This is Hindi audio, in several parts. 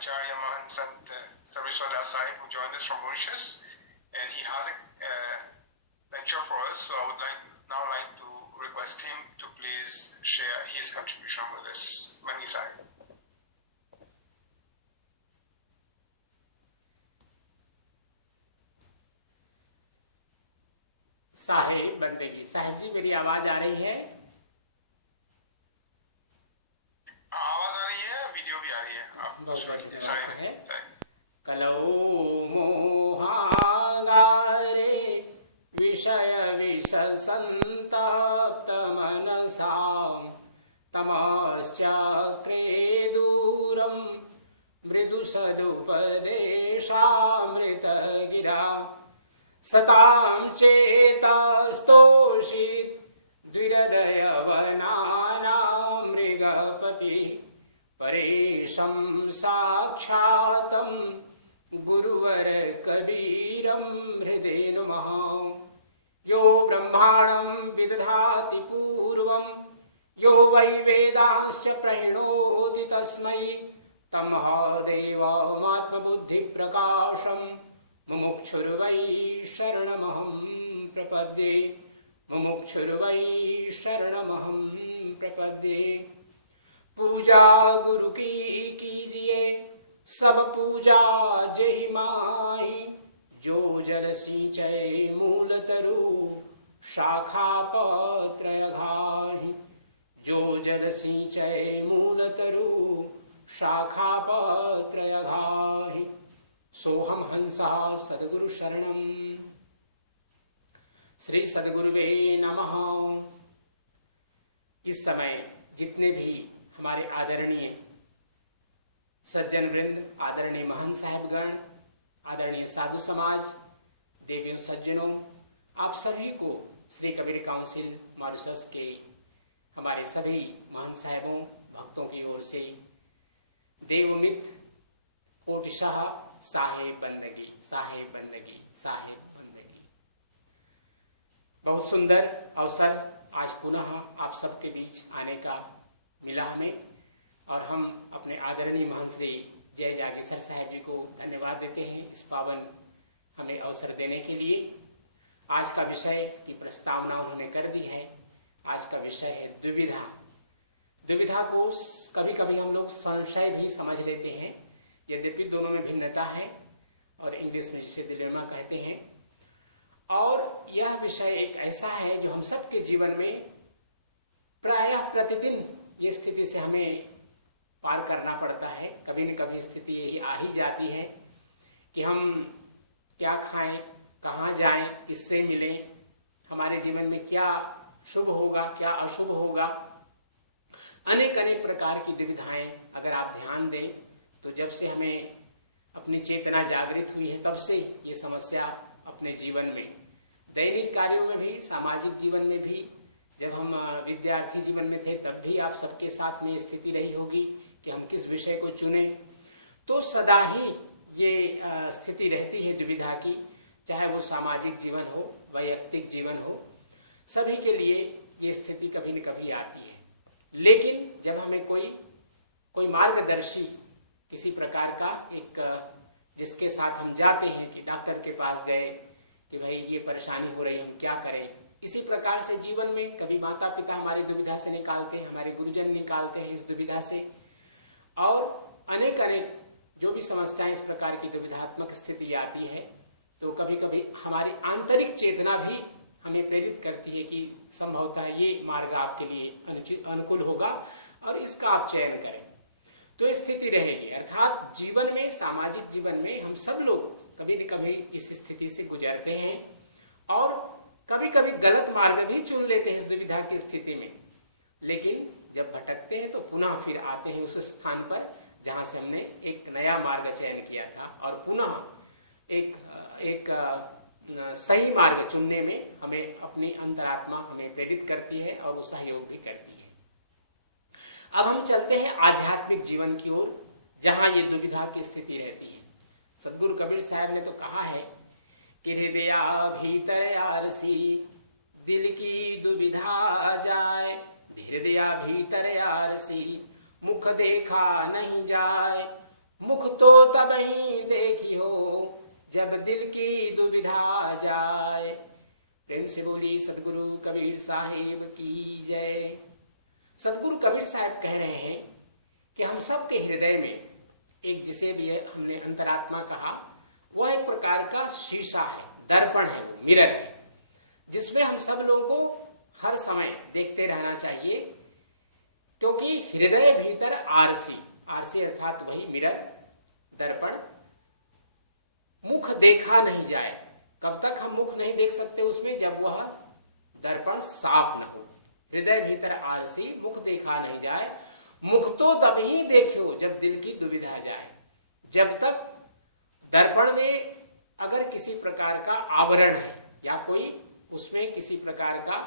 Acharya Mahant Sant Sarveshwar Das Sahib, who joined us from Mauritius, and he has a lecture for us. So I would like to request him to please share his contribution with us. Mangi Sahib. साहेब बंदगी। साहब जी मेरी आवाज आ रही है? आवाज आ रही है, वीडियो भी आ रही है। आप कलौ मोहागारे विषय विषसंतप्त मनसां तमश्चक्रे दूरं मृदु सदुपदेशामृत गिरा सतां चेतस्तोषित द्विहृदयवनानां मृगपति परेशं साक्षातं गुरुवर कबीरं हृदे नुमः। यो ब्रह्माणं विदधाति पूर्वं यो वै वेदांश्च प्रणोति तस्मै तमहादेवमात्मबुद्धिप्रकाशं मुमुक्षुर्वै शरणमहं प्रपद्ये। मुमुक्षुर्वै शरणमहं प्रपद्ये। पूजा गुरु की कीजिए सब पूजा जेहि माहि, जो जल सिंचय मूल तरु शाखा पत्र घाहि। जो जल सिंचय मूल तरु शाखा पत्र घाहि। सोहम हंसः सद्गुरु शरणम्। श्री सद्गुरुवे नमः। इस समय जितने भी हमारे आदरणीय सज्जन वृंद, आदरणीय महंत साहिबगण, आदरणीय साधु समाज, देवियों सज्जनों, आप सभी को श्री कबीर काउंसिल मॉरिशस के हमारे सभी महंत साहिबों, भक्तों की ओर से देवमित कोटिशाह साहेब बंदगी, साहेब बंदगी, साहेब बंदगी। बहुत सुंदर अवसर आज पुनः आप सबके बीच आने का मिला हमें, और हम अपने आदरणीय महंत श्री जय जागेश्वर साहब जी को धन्यवाद देते हैं इस पावन हमें अवसर देने के लिए। आज का विषय की प्रस्तावना उन्होंने कर दी है। आज का विषय है द्विविधा। द्विविधा को कभी कभी हम लोग संशय भी समझ लेते हैं, यद्यपि दोनों में भिन्नता है, और इंग्लिश में जिसे डिलेमा कहते हैं। और यह विषय एक ऐसा है जो हम सबके जीवन में प्रायः प्रतिदिन ये स्थिति से हमें पार करना पड़ता है। कभी न कभी स्थिति यही आ ही जाती है कि हम क्या खाएं, कहाँ जाएं, किससे मिलें, हमारे जीवन में क्या शुभ होगा, क्या अशुभ होगा। अनेक अनेक प्रकार की दुविधाएं अगर आप ध्यान दें तो जब से हमें अपनी चेतना जागृत हुई है तब से ये समस्या अपने जीवन में, दैनिक कार्यों में भी, सामाजिक जीवन में भी, जब हम विद्यार्थी जीवन में थे तब भी आप सबके साथ में ये स्थिति रही होगी कि हम किस विषय को चुनें। तो सदा ही ये स्थिति रहती है दुविधा की, चाहे वो सामाजिक जीवन हो, वैयक्तिक जीवन हो, सभी के लिए ये स्थिति कभी न कभी आती है। लेकिन जब हमें कोई मार्गदर्शी किसी प्रकार का एक जिसके साथ हम जाते हैं कि डॉक्टर के पास गए कि भाई ये परेशानी हो रही है, हम क्या करें। इसी प्रकार से जीवन में कभी माता पिता हमारी दुविधा से निकालते हैं, हमारे गुरुजन निकालते हैं इस दुविधा से, और अनेक अनेक जो भी समस्याएं इस प्रकार की दुविधात्मक स्थिति आती है तो कभी कभी हमारी आंतरिक चेतना भी हमें प्रेरित करती है कि संभवतः ये मार्ग आपके लिए अनुकूल होगा और इसका आप चयन करें। तो स्थिति रहेगी। अर्थात जीवन में, सामाजिक जीवन में हम सब लोग कभी न कभी इस स्थिति से गुजरते हैं और कभी कभी गलत मार्ग भी चुन लेते हैं इस दुविधा की स्थिति में। लेकिन जब भटकते हैं तो पुनः फिर आते हैं उस स्थान पर जहां से हमने एक नया मार्ग चयन किया था, और पुनः एक सही मार्ग चुनने में हमें अपनी अंतरात्मा हमें प्रेरित करती है और वो सहयोग भी करती है। अब हम चलते हैं आध्यात्मिक जीवन की ओर, जहां ये दुविधा की स्थिति रहती है। सदगुरु कबीर साहब ने तो कहा है कि हृदय भीतर आलसी दिल की दुविधा जाए, हृदय भीतर आलसी मुख देखा नहीं जाए, मुख तो तब ही देखियो जब दिल की दुविधा जाए। प्रेम से बोली सदगुरु कबीर साहिब की जय। सदगुरु कबीर साहब कह रहे हैं कि हम सबके हृदय में एक, जिसे भी हमने अंतरात्मा कहा, वह एक प्रकार का शीशा है, दर्पण है, मिरर है, जिसमें हम सब लोगों को हर समय देखते रहना चाहिए। क्योंकि हृदय भीतर आरसी, आरसी अर्थात वही मिरर, दर्पण, मुख देखा नहीं जाए। कब तक हम मुख नहीं देख सकते उसमें? जब वह दर्पण साफ न हो। हृदय भीतर आरसी, मुख देखा नहीं जाए। मुख तो तब ही देखो जब दिल की दुविधा जाए। जब तक दर्पण में अगर किसी प्रकार का आवरण है या कोई उसमें किसी प्रकार का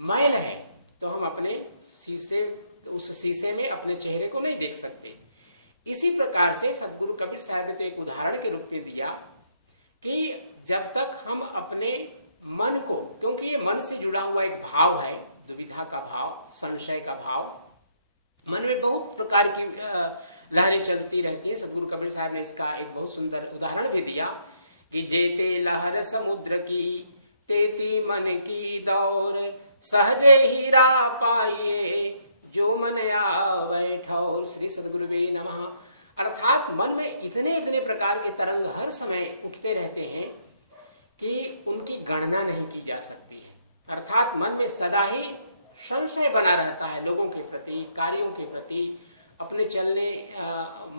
मैल है, तो हम अपने शीशे, उस शीशे में अपने चेहरे को नहीं देख सकते। इसी प्रकार से सदगुरु कबीर साहब ने तो एक उदाहरण के रूप में दिया कि जब तक हम अपने मन को, क्योंकि ये मन से जुड़ा हुआ एक भाव है, दुविधा का भाव, संशय का भाव, मन में बहुत प्रकार की लहरें चलती रहती है। सदगुरु कबीर साहब ने इसका एक बहुत सुंदर उदाहरण भी दिया कि जेते लहर समुद्र की तेती मन की दौर, सहजे हीरा पाइए जो मन आवे ठौर। श्री सदगुरुवे नमः। अर्थात मन में इतने इतने प्रकार के तरंग हर समय उठते रहते हैं कि उनकी गणना नहीं की जा सकती है। अर्थात मन में सदा ही संशय बना रहता है लोगों के प्रति, कार्यों के प्रति, अपने चलने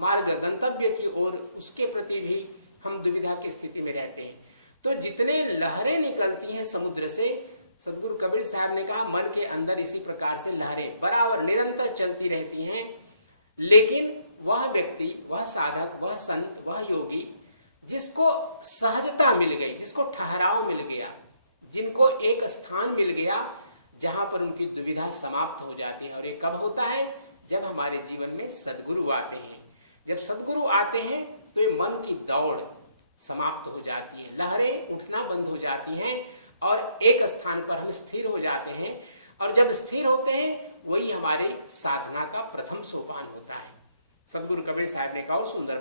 मार्ग गंतव्य की ओर, उसके प्रति भी हम दुविधा की स्थिति में रहते हैं। तो जितने लहरें निकलती हैं समुद्र से, सदगुरु कबीर साहब ने कहा मन के अंदर इसी प्रकार से लहरें बराबर निरंतर चलती रहती हैं। लेकिन वह व्यक्ति, वह साधक, वह संत, वह योगी जिसको सहजता मिल गई, जिसको ठहराव मिल गया, जिनको एक स्थान मिल गया जहां पर उनकी दुविधा समाप्त हो जाती है। और ये कब होता है? जब हमारे जीवन में सदगुरु आते हैं। जब सदगुरु आते हैं तो ये मन की दौड़ समाप्त हो जाती है, लहरें उठना बंद हो जाती हैं और एक स्थान पर हम स्थिर हो जाते हैं। और जब स्थिर होते हैं वही हमारे साधना का प्रथम सोपान होता है। सदगुरु कबीर साहब ने बहुत सुंदर,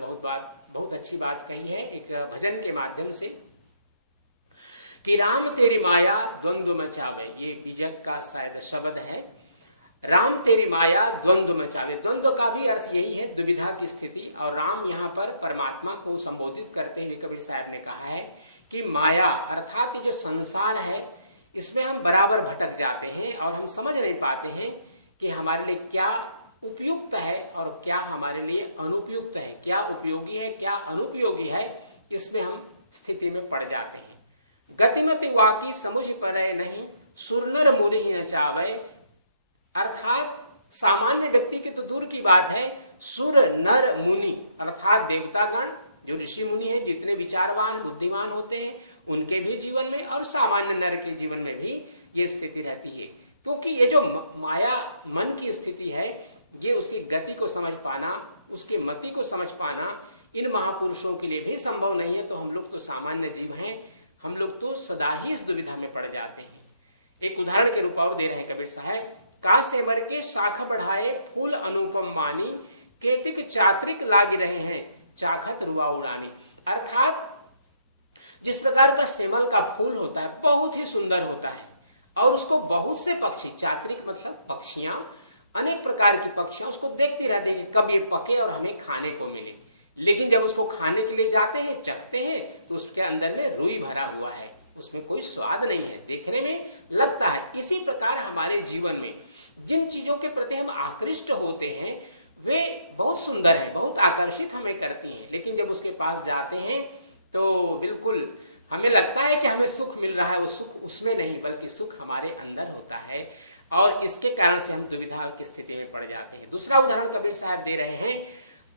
बहुत अच्छी बात कही है एक भजन के माध्यम से कि राम तेरी माया द्वंद्व मचावे। ये बीजक का शायद शब्द है, राम तेरी माया द्वंद्व मचावे। द्वंद्व का भी अर्थ यही है, दुविधा की स्थिति। और राम यहाँ पर परमात्मा को संबोधित करते हुए कबीर साहब ने कहा है कि माया अर्थात ये जो संसार है, इसमें हम बराबर भटक जाते हैं और हम समझ नहीं पाते हैं कि हमारे लिए क्या उपयुक्त है और क्या हमारे लिए अनुपयुक्त है, क्या उपयोगी है, क्या अनुपयोगी है। इसमें हम स्थिति में पड़ जाते हैं। गतिमति वाकी समुझ पड़े नहीं, सुरनर मुनि ही न चावे। अर्थात सामान्य व्यक्ति की तो दूर की बात है, सुर नर मुनि अर्थात देवतागण, जो ऋषि मुनि हैं, जितने विचारवान बुद्धिमान होते हैं, उनके भी जीवन में और सामान्य नर के जीवन में भी ये स्थिति रहती है। क्योंकि ये जो माया मन की स्थिति है, ये उसकी गति को समझ पाना, उसके मति को समझ पाना इन महापुरुषों के लिए भी संभव नहीं है। तो हम लोग तो सामान्य जीव हैं, हम लोग तो सदा ही इस दुविधा में पड़ जाते हैं। एक उदाहरण के रूप और दे रहे हैं कबीर साहब, का से मर के शाख बढ़ाए फूल अनुपम मानी, केतिक चात्रिक लाग रहे हैं चाखत रुआ उड़ानी। अर्थात जिस प्रकार का सेमल का फूल होता है, बहुत ही सुंदर होता है और उसको बहुत से पक्षी, चात्रिक मतलब पक्षियां, अनेक प्रकार की पक्षियां उसको देखती रहती हैं कि कब ये पके और हमें खाने को मिले। लेकिन जब उसको खाने के लिए जाते हैं, चखते हैं, तो उसके अंदर में रुई भरा हुआ है, उसमें कोई स्वाद नहीं है, देखने में लगता है। इसी प्रकार हमारे जीवन में जिन चीजों के प्रति हम आकृष्ट होते हैं वे बहुत सुंदर है, बहुत आकर्षित हमें करती हैं। लेकिन जब उसके पास जाते हैं तो बिल्कुल हमें लगता है कि हमें सुख मिल रहा है, वो सुख उसमें नहीं बल्कि सुख हमारे अंदर होता है और इसके कारण से हम दुविधा की स्थिति में पड़ जाते हैं। दूसरा उदाहरण कबीर साहब दे रहे हैं,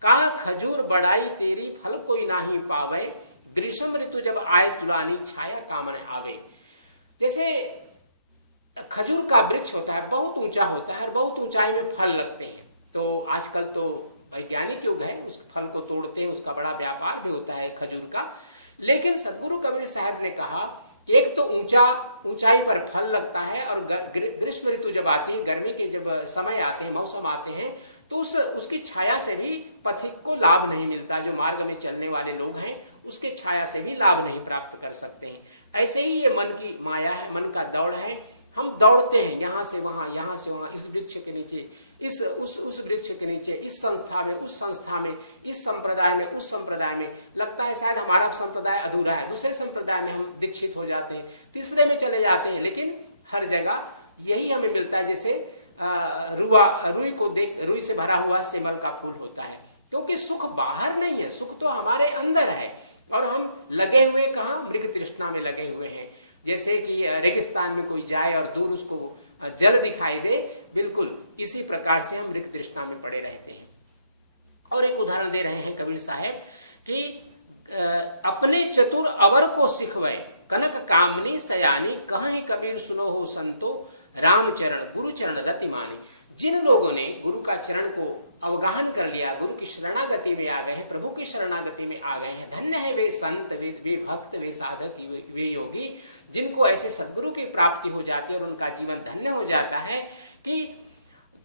का खजूर बढ़ाई तेरी फल कोई नाही पावे, ग्रीष्म ऋतु जब आए तुलानी छाया कामन आवे। जैसे खजूर का वृक्ष होता है, बहुत ऊंचा होता है, बहुत ऊंचाई में फल लगते हैं। तो आजकल तो वैज्ञानिक युग है, उस फल को तोड़ते हैं, उसका बड़ा व्यापार भी होता है खजूर का। लेकिन सदगुरु कबीर साहब ने कहा एक तो ऊंचाई पर फल लगता है, और ग्रीष्म ऋतु जब आती है, गर्मी के जब समय आते हैं, मौसम आते हैं, तो उसकी छाया से भी पथिक को लाभ नहीं मिलता। जो मार्ग में चलने वाले लोग हैं उसके छाया से भी लाभ नहीं प्राप्त कर सकते हैं। ऐसे ही ये मन की माया है, मन का दौड़ है। हम दौड़ते हैं यहाँ से वहां, यहाँ से वहां, इस वृक्ष के नीचे, उस वृक्ष के नीचे, इस संस्था में, उस संस्था में, इस संप्रदाय में, उस संप्रदाय में। लगता है शायद हमारा संप्रदाय अधूरा है, दूसरे संप्रदाय में हम दीक्षित हो जाते हैं, तीसरे में चले जाते हैं, लेकिन हर जगह यही हमें मिलता है जैसे रुई से भरा हुआ सिमर का फूल होता है। क्योंकि सुख बाहर नहीं है, सुख तो हमारे अंदर है, और हम लगे हुए कहाँ, मृग तृष्णा में लगे हुए हैं। जैसे कि रेगिस्तान में कोई जाए और दूर उसको जल दिखाई दे, बिल्कुल इसी प्रकार से हम मृग तृष्णा में पड़े रहते हैं। और एक उदाहरण दे रहे हैं कबीर साहब कि अपने चतुर अवर को सिखवे, कनक कामनी सयानी, कहाँ कबीर सुनो हो संतो, राम चरण गुरु चरण रति माने। जिन लोगों ने गुरु का चरण को अवगाहन कर लिया, गुरु की शरणागति में आ गए हैं, प्रभु की शरणागति में आ गए हैं, धन्य है वे संत, वे भक्त, वे साधक, वे योगी, जिनको ऐसे सद्गुरु की प्राप्ति हो जाती है और उनका जीवन धन्य हो जाता है कि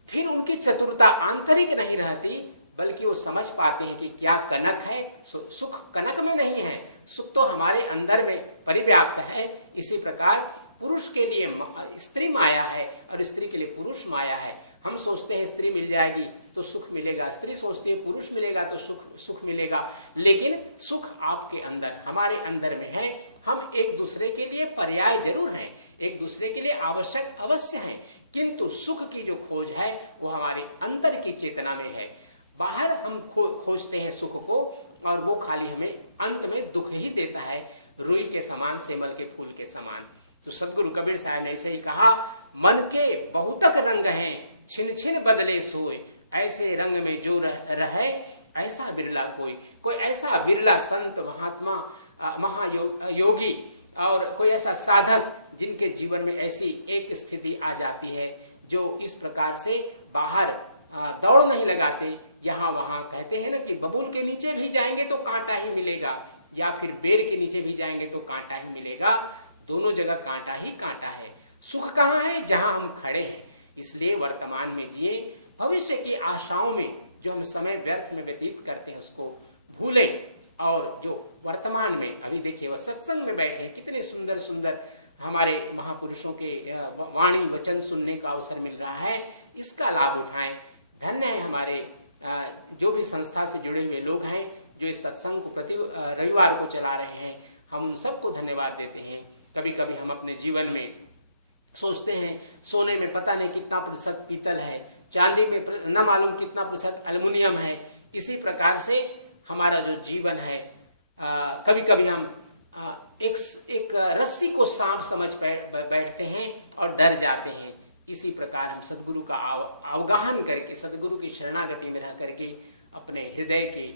फिर उनकी चतुरता आंतरिक नहीं रहती, बल्कि वो समझ पाते हैं कि क्या कनक है, सुख कनक में नहीं है, सुख तो हमारे अंदर में परिव्याप्त है। इसी प्रकार पुरुष के लिए स्त्री माया है और स्त्री के लिए पुरुष माया है। हम सोचते हैं स्त्री मिल जाएगी तो सुख मिलेगा, स्त्री सोचती है पुरुष मिलेगा तो सुख मिलेगा, लेकिन सुख आपके अंदर, हमारे अंदर में है। हम एक दूसरे के लिए पर्याय जरूर हैं, एक दूसरे के लिए आवश्यक अवश्य हैं, किंतु सुख की जो खोज है वो हमारे अंतर की चेतना में है। बाहर हम खोजते हैं सुख को, और वो खाली हमें अंत में दुख ही देता है, रुई के समान, सेमल के फूल के समान। तो सदगुरु कबीर साहब ने ऐसे ही कहा, मन के बहुतक रंग हैं, छिन छिन बदले सोए, ऐसे रंग में जो रहे ऐसा बिरला कोई ऐसा बिरला संत, महात्मा, महायोगी और कोई ऐसा साधक जिनके जीवन में ऐसी एक स्थिति आ जाती है जो इस प्रकार से बाहर दौड़ नहीं लगाते, यहाँ वहां। कहते हैं ना कि बबूल के नीचे भी जाएंगे तो कांटा ही मिलेगा, या फिर बेर के नीचे भी जाएंगे तो कांटा ही मिलेगा, दोनों जगह कांटा ही कांटा है। सुख कहाँ है? जहां हम खड़े हैं। इसलिए वर्तमान में जिए, भविष्य की आशाओं में जो हम समय व्यर्थ में व्यतीत करते हैं उसको भूलें, और जो वर्तमान में अभी देखिए, वह सत्संग में बैठे, कितने सुंदर सुंदर हमारे महापुरुषों के वाणी वचन सुनने का अवसर मिल रहा है, इसका लाभ उठाएं। धन्य है हमारे जो भी संस्था से जुड़े हुए लोग हैं, जो इस सत्संग को प्रति रविवार को चला रहे हैं, हम उन सबको धन्यवाद देते हैं। कभी कभी हम अपने जीवन में सोचते हैं सोने में पता नहीं कितना प्रतिशत पीतल है, चांदी में न मालूम कितना प्रतिशत एल्युमिनियम है। इसी प्रकार से हमारा जो जीवन है, कभी कभी हम एक रस्सी को सांप समझ बैठते हैं और डर जाते हैं। इसी प्रकार हम सदगुरु का अवगाहन करके, सदगुरु की शरणागति में रह करके अपने हृदय के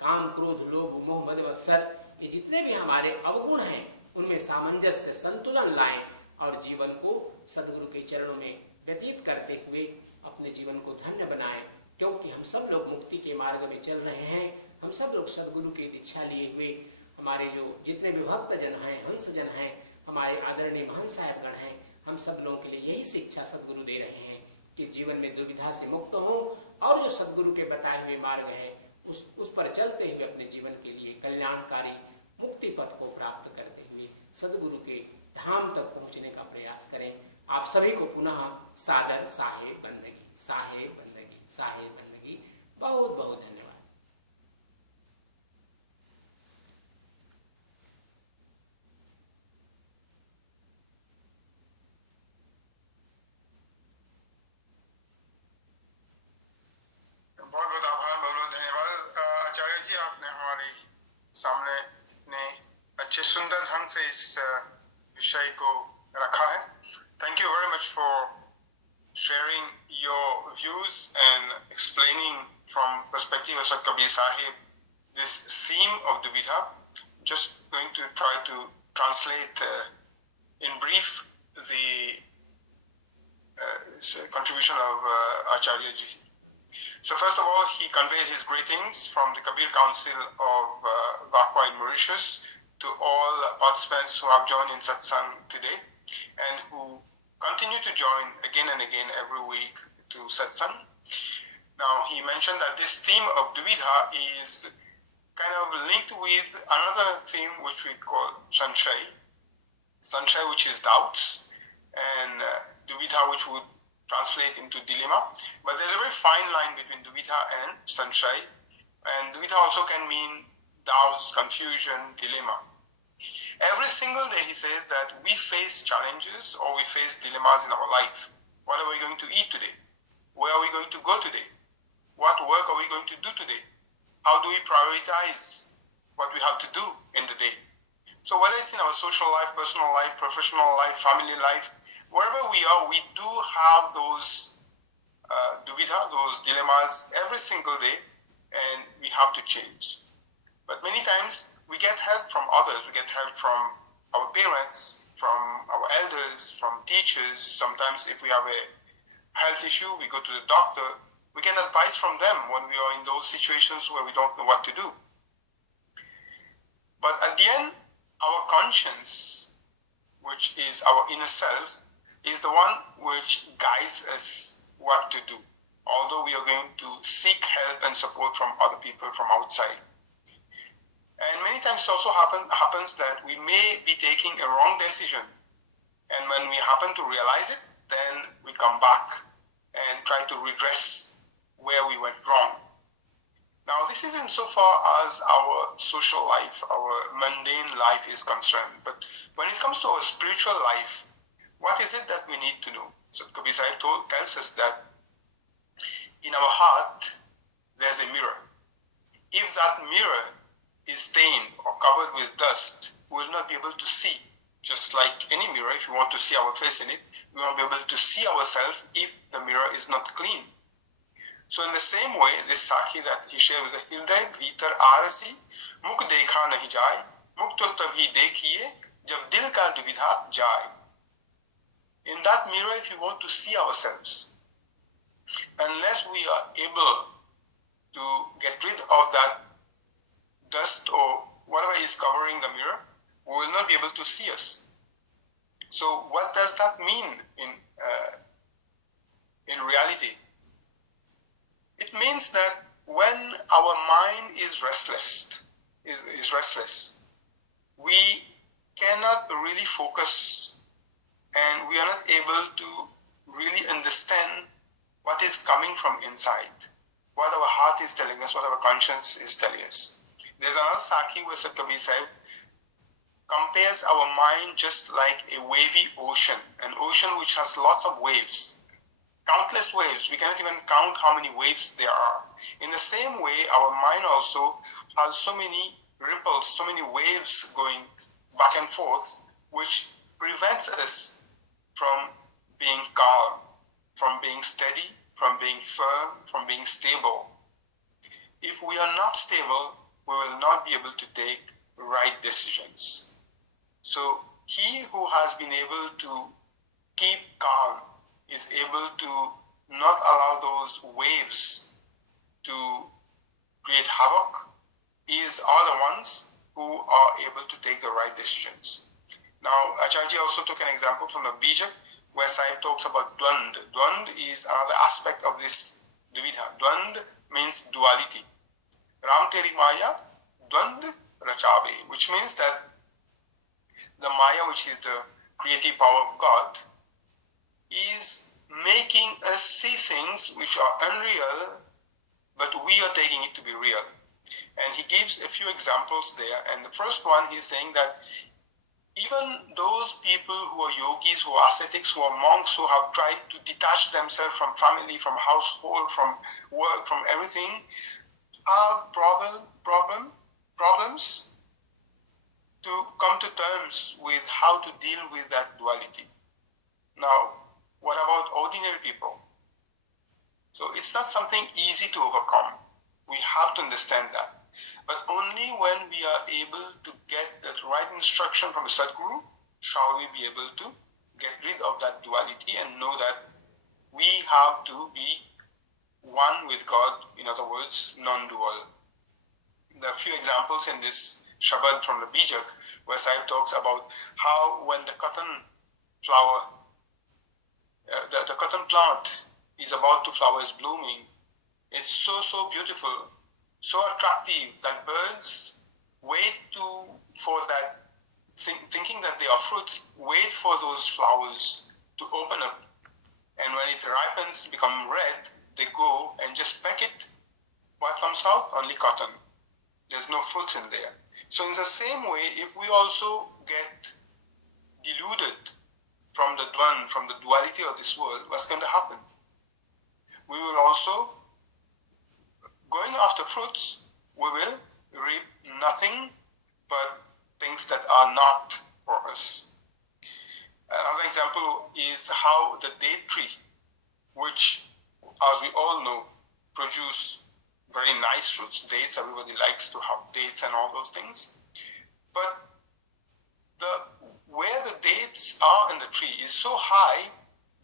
काम, क्रोध, लोभ, मोह, मद, मत्सर, ये जितने भी हमारे अवगुण हैं, उनमें सामंजस्य, संतुलन लाएं और जीवन को सदगुरु के चरणों में व्यतीत करते हुए अपने जीवन को धन्य बनाएं। क्योंकि हम सब लोग मुक्ति के मार्ग में चल रहे हैं, हम सब लोग सदगुरु की दीक्षा लिए हुए, हमारे जो जितने भी भक्त जन हैं, हंस जन हैं, हमारे आदरणीय महान साहेबगण हैं, हम सब लोगों के लिए यही शिक्षा सदगुरु दे रहे हैं कि जीवन में दुविधा से मुक्त हो और जो सदगुरु के बताए हुए मार्ग है उस पर चलते हुए अपने जीवन के लिए कल्याणकारी मुक्ति पथ को प्राप्त करते हुए सदगुरु के धाम तक पहुंचने का प्रयास करें। आप सभी को पुनः सादर साहेब बंदगी, साहेब बंदगी, साहेब बंदगी। बहुत बहुत धन्यवाद। बहुत बहुत आभार, बहुत बहुत धन्यवाद आचार्य जी, आपने हमारे सामने इतने अच्छे सुंदर ढंग से इस विषय को रखा है। Thank you very much for sharing your views and explaining from perspective of Sant Kabir Sahib this theme of Duvida. Just going to try to translate in brief the contribution of Acharya ji. So first of all, he conveyed his greetings from the Kabir Council of Vakwa in Mauritius, to all participants who have joined in satsang today and who continue to join again and again every week to satsang. Now, he mentioned that this theme of Dvitha is kind of linked with another theme which we call Sanshay, which is doubts, and Dvitha, which would translate into dilemma. But there's a very fine line between Dvitha and Sanshay, and Dvitha also can mean doubts, confusion, dilemma. Every single day he says that we face challenges or we face dilemmas in our life. What are we going to eat today? Where are we going to go today? What work are we going to do today? How do we prioritize what we have to do in the day? So whether it's in our social life, personal life, professional life, family life, wherever we are, we do have those duvida, those dilemmas every single day, and we have to change. But many times we get help from others. We get help from our parents, from our elders, from teachers. Sometimes if we have a health issue, we go to the doctor. We get advice from them when we are in those situations where we don't know what to do. But at the end, our conscience, which is our inner self, is the one which guides us what to do, although we are going to seek help and support from other people from outside. And many times it also happens that we may be taking a wrong decision, and when we happen to realize it, then we come back and try to redress where we went wrong. Now, this is insofar as our social life, our mundane life is concerned. But when it comes to our spiritual life, what is it that we need to know? So Kabir Sahib tells us that in our heart, there's a mirror. If that mirror is stained or covered with dust, we will not be able to see. Just like any mirror, if you want to see our face in it, we won't be able to see ourselves if the mirror is not clean. So in the same way, this Sakhi that he shared with the Hirday, Bhitar Arasi, Mukh dekha nahi jaye, Mukh to tabhi dekhiye, jab dil ka duvidha jaye. In that mirror, if you want to see ourselves, unless we are able to get rid of that dust or whatever is covering the mirror, we will not be able to see us. So what does that mean in reality? It means that when our mind is restless, we cannot really focus, and we are not able to really understand what is coming from inside, what our heart is telling us, what our conscience is telling us. There's another Sakhi where Sir Kabir Sahib compares our mind just like a wavy ocean, an ocean which has lots of waves. Countless waves. We cannot even count how many waves there are. In the same way, our mind also has so many ripples, so many waves going back and forth, which prevents us from being calm, from being steady, from being firm, from being stable. If we are not stable, we will not be able to take right decisions. So he who has been able to keep calm is able to not allow those waves to create havoc. These are the ones who are able to take the right decisions. Now, Acharya also took an example from the Bija, where Sahib talks about Dwand. Dwand is another aspect of this Dvitha. Dwand means duality. Ram teri maya, Dwand rachabe, which means that the Maya, which is the creative power of God, is making us see things which are unreal, but we are taking it to be real. And he gives a few examples there. And the first one, he's saying that even those people who are yogis, who are ascetics, who are monks, who have tried to detach themselves from family, from household, from work, from everything, have problems to come to terms with how to deal with that duality. Now, what about ordinary people? So it's not something easy to overcome. We have to understand that. But only when we are able to get the right instruction from a Sadguru shall we be able to get rid of that duality and know that we have to be one with God, in other words, non-dual. There are a few examples in this Shabad from the Bijak, where Sahib talks about how when the cotton flower, the cotton plant is about to flower, is blooming, it's so beautiful, so attractive that birds wait for that, thinking that they are fruits, wait for those flowers to open up. And when it ripens, become red, they go and just peck it. What comes out? Only cotton. There's no fruits in there. So in the same way, if we also get deluded from the Dwan, from the duality of this world, what's going to happen? We will also, going after fruits, we will reap nothing but things that are not for us. Another example is how the date tree, which, as we all know, produce very nice fruits. Dates, everybody likes to have dates and all those things. But where the dates are in the tree is so high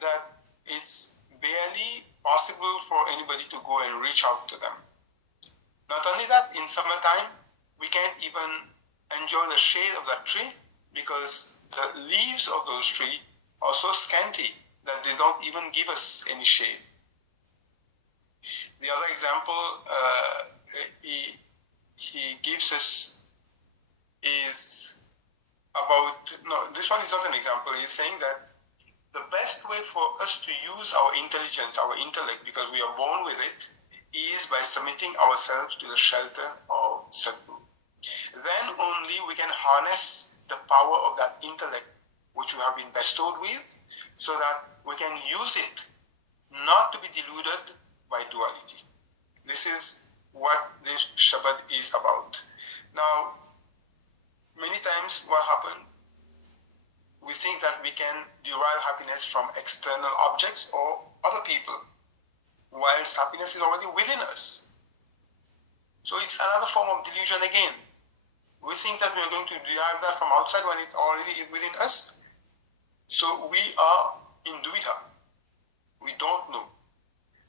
that it's barely possible for anybody to go and reach out to them. Not only that, in summertime, we can't even enjoy the shade of that tree because the leaves of those trees are so scanty that they don't even give us any shade. The other example he gives us is about, no, this one is not an example. He's saying that the best way for us to use our intelligence, our intellect, because we are born with it, is by submitting ourselves to the shelter of Sadguru. Then only we can harness the power of that intellect which we have been bestowed with, so that we can use it not to be deluded by duality. This is what this Shabad is about. Now, many times what happens, we think that we can derive happiness from external objects or other people, whilst happiness is already within us. So it's another form of delusion again. We think that we are going to derive that from outside when it already is within us. So we are in dukkha. We don't know.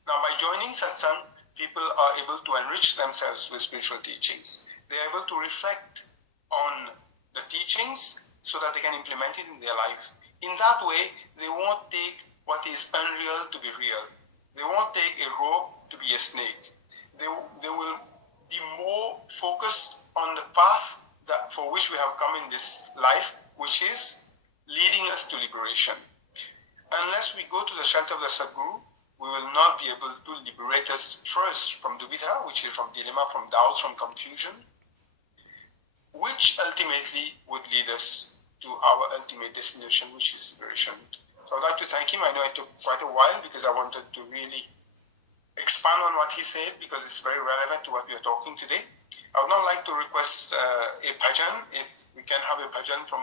Now, by joining satsang, people are able to enrich themselves with spiritual teachings. They are able to reflect on the teachings so that they can implement it in their life. In that way, they won't take what is unreal to be real. They won't take a rope to be a snake. They will be more focused on the path that for which we have come in this life, which is leading us to liberation. Unless we go to the shelter of the Sadguru, we will not be able to liberate us first from dukkha, which is from dilemma, from doubts, from confusion, which ultimately would lead us to our ultimate destination, which is liberation. So I'd like to thank him. I know it took quite a while because I wanted to really expand on what he said because it's very relevant to what we are talking today. I would now like to request a bhajan, if we can have a bhajan from